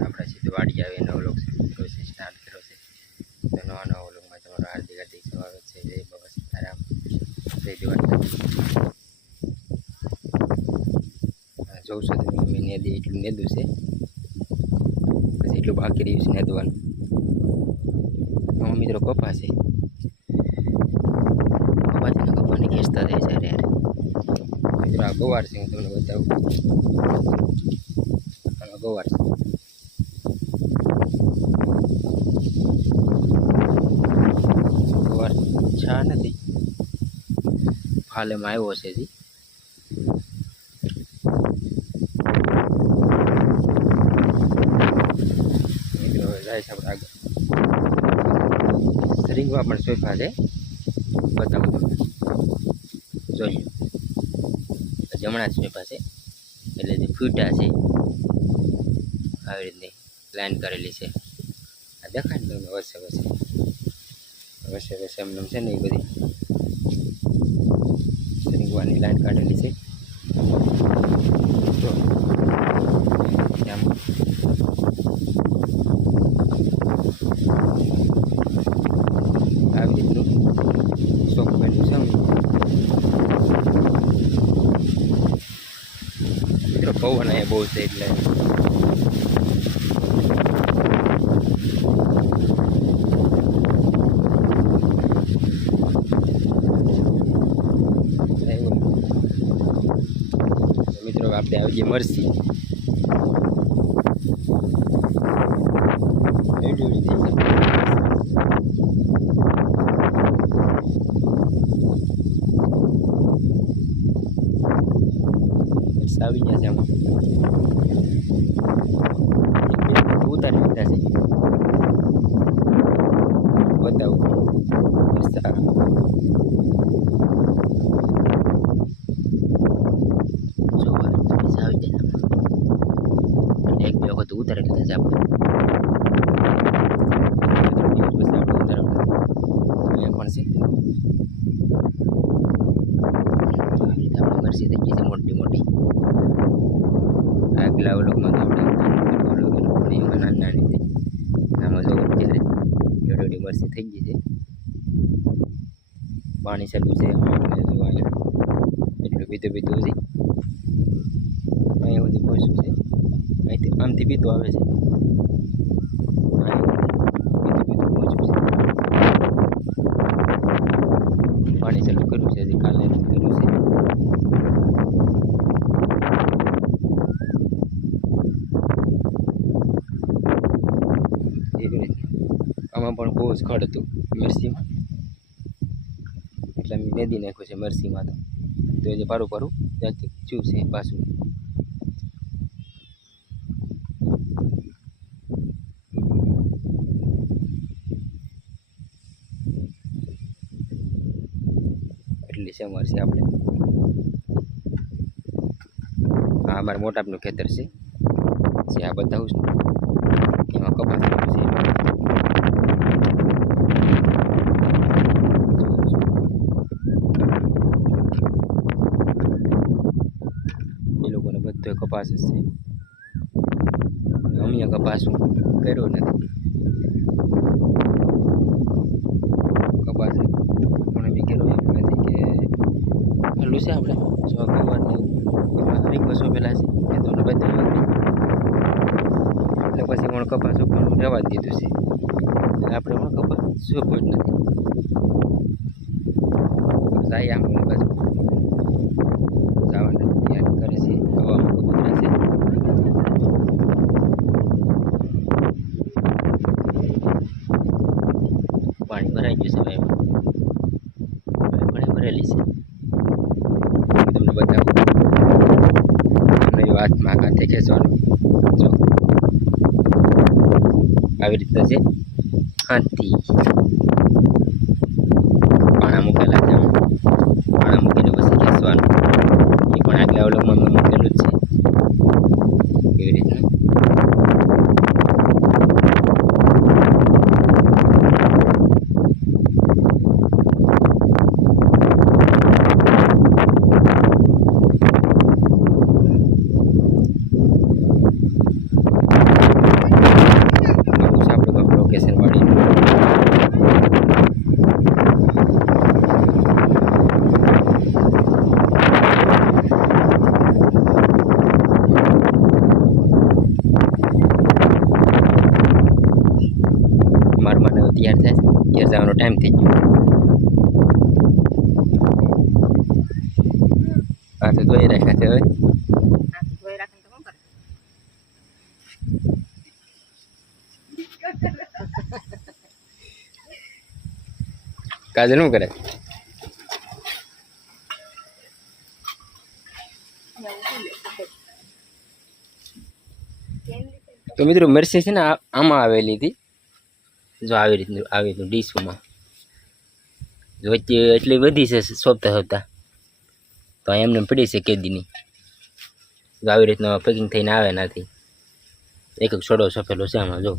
આપણે સીધું વાડી આવે નવો લોક સ્ટાર્ટ કર્યો છે. તો નવા નવા વ્લોગમાં તમારું હાર્દિક હાર્દિક સ્વાગત છે. જય બાબા સીતારામ, જય દ્વારકા. જોઉં છો તમે મેં નેદી એટલું નેદું છે, પછી એટલું બાકી રહ્યું છે નેદવાનું. મિત્રો કપા છે, કપાની ખેંચતા થાય છે. યાર મિત્રો આ ગવાર છે, હું તમને બતાવું. આમાં ગવાર છે, ગવાર છા નથી, ફાલેમાં આવ્યો છે જી. મિત્રો જાય છે આપણે આગળ. સરિંગમાં પણ સોફા છે, બતાવું તમને, જોઈ લો. જમણા જ સોફા છે, એટલે જે ફૂટા છે આવી રીતની લાઈન કરેલી છે. આ દેખાય ને તમને વચ્ચે એમને છે ને એ બધી સરિંગવાની લાઈન કાઢેલી છે. તો આવી રીતનું શોખ બન્યું છે. મિત્રો પવન અહીંયા બહુ છે, એટલે મિત્રો આપણે આવી જઈએ મરસી. આવી ગયા છે, આમાં ઉતારી લીધા છે. બતાવું એક બે વખત ઉતારી લીધા છે આપણે. પછી આપણે ઉતારવા પણ છે. આપણે મરસી થઈ ગઈ છે મોટી મોટી. આગલા વ્લોગમાં તો આપણે એમાં નાની નાની હતી, આમાં જો અત્યારે એવડી મરસી થઈ ગઈ છે. પાણી ચાલુ છે, એટલું પીતું પીતું છે. અહીંયા બધી પહોંચ્યું છે, અહીંથી આમથી પીતું આવે છે. પાણી ચાલુ કર્યું છે, હજી કાલે કર્યું છે. આમાં પણ બહુ જ ખડ હતું મરસીમાં, એટલે મેં મેદી નાખ્યું છે મરસીમાં. તો એ જે પારું ત્યાંથી ચૂ છે પાછું. એટલી છે મરસી આપણે. આ અમારા મોટાપનું ખેતર છે, જે આ બતાવું છું. એમાં કપાસ છે. એ લોકોને બધો કપાસ જ છે. અમે કપાસ કર્યો નથી. કપાસ પણ અમે કર્યો એમ નથી કે પેલું છે આપણે જો ગવારની એમાં હરી બસો પેલા છે એ તો બતાવ્યું એટલે પછી પણ કપાસ પણ રહેવા દીધું છે. આપણે પણ કપાસ સોંપ્યો જ નથી. જાય આમ બાજુ જવાનું તૈયાર કરે છે. હવામાં કબૂતરા છે. પાણી ભરાઈ ગયું છે ભાઈ, પાણી ભરેલી છે. તમને બતાવું, તમને વાતમાં કાંઠે ખેંચવાનું. જો આવી રીતના છે હાથી. પાણા મૂકેલા છે, પાણા મૂકીને પછી ખેંચવાનું. એ પણ આગલા વ્લોગમાં મેં મૂકેલું જ છે એવી રીતના. ઘેર જવાનો ટાઈમ થઈ ગયો. હા તો ધોઈ રાખ્યા છે હવે. કાજલ શું કરે? તો મિત્રો મરસી છે ને આમાં આવેલી હતી, જો આવી રીતનું આવી હતું ડીશમાં. વચ્ચે એટલી વધી છે સોંપતા સોંપતા, તો એમને પડી છે કેદીની. તો આવી રીતનું પેકિંગ થઈને આવે નથી, એક એક છોડો સફેલો છે આમાં જો.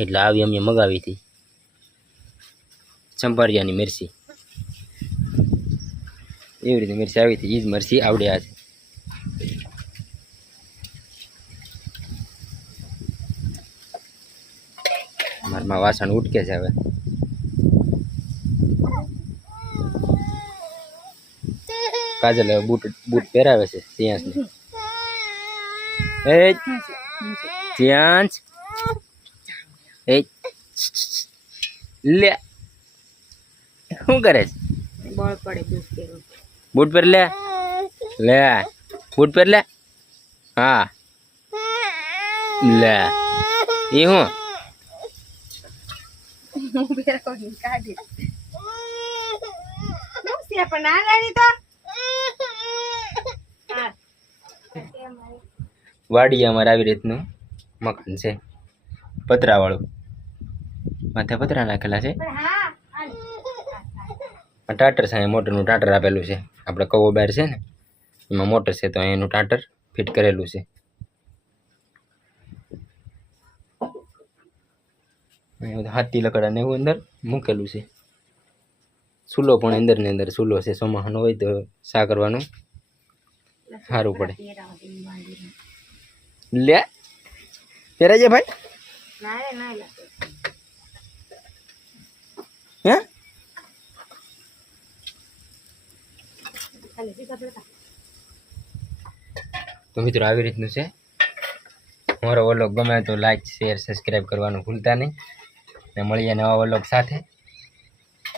એટલે આવી અમે મગાવી હતી ચંપારિયાની મિરચી. એવી રીતે મિરચી આવી હતી, એ જ મિરચી આવડ્યા છે. મારમાં વાસણ ઉટકે છે હવે. કાજલ હવે બૂટ પહેરાવે છે સિયાંશને. એ સિયાંશ એ લે શું કરે છે? બૂટ પર લે લે બૂટ પર લે. હા લે એ હું વાડી અમારે આવી રીતનું મકાન છે, પતરા વાળું. માથે પતરા નાખેલા છે. ટાટર છે, મોટરનું ટાટર આપેલું છે. આપણે કવો બાર છે ને એમાં મોટર છે, તો એનું ટાટર ફિટ કરેલું છે. હાથી લકડા ને એવું અંદર મૂકેલું છે. ચૂલો પણ અંદર ને અંદર ચૂલો છે, ચોમાસાનો હોય તો શા કરવાનું સારું પડે. લે પેરાજે ભાઈ. હે તો મિત્રો આવી રીતનું છે. મારો વ્લોગ ગમે તો લાઈક શેર સબસ્ક્રાઈબ કરવાનું ભૂલતા નહીં. ને મળીએ નવા વ્લોગ સાથે.